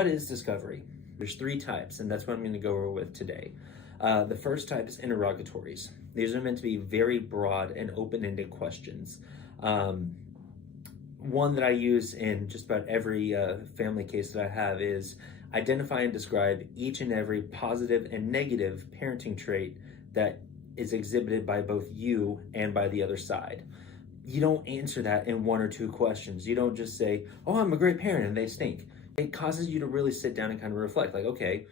what is discovery? There's three types, and that's what I'm going to go over with today. The first type is interrogatories. These are meant to be very broad and open-ended questions. One that I use in just about every family case that I have is identify and describe each and every positive and negative parenting trait that is exhibited by both you and by the other side. You don't answer that in one or two questions. You don't just say, oh, I'm a great parent, and they stink. It causes you to really sit down and kind of reflect, like, okay,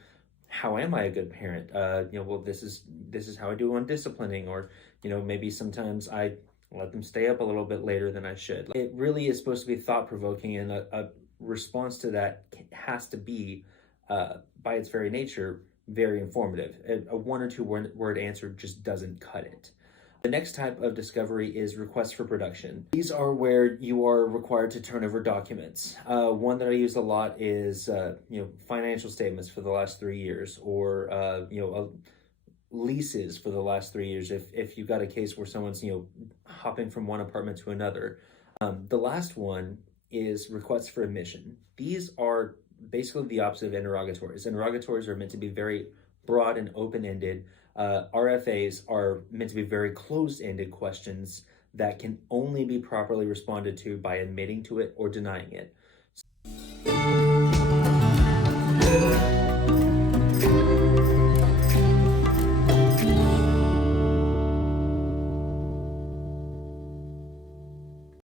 how am I a good parent? Well, this is how I do on disciplining, or maybe sometimes I let them stay up a little bit later than I should. It really is supposed to be thought-provoking, and a response to that has to be, by its very nature, very informative. A one or two word answer just doesn't cut it. The next type of discovery is requests for production. These are where you are required to turn over documents. One that I use a lot is financial statements for the last 3 years, or leases for the last 3 years. If you've got a case where someone's hopping from one apartment to another. The last one is requests for admission. These are basically the opposite of interrogatories. Interrogatories are meant to be very broad and open-ended. RFAs are meant to be very closed-ended questions that can only be properly responded to by admitting to it or denying it.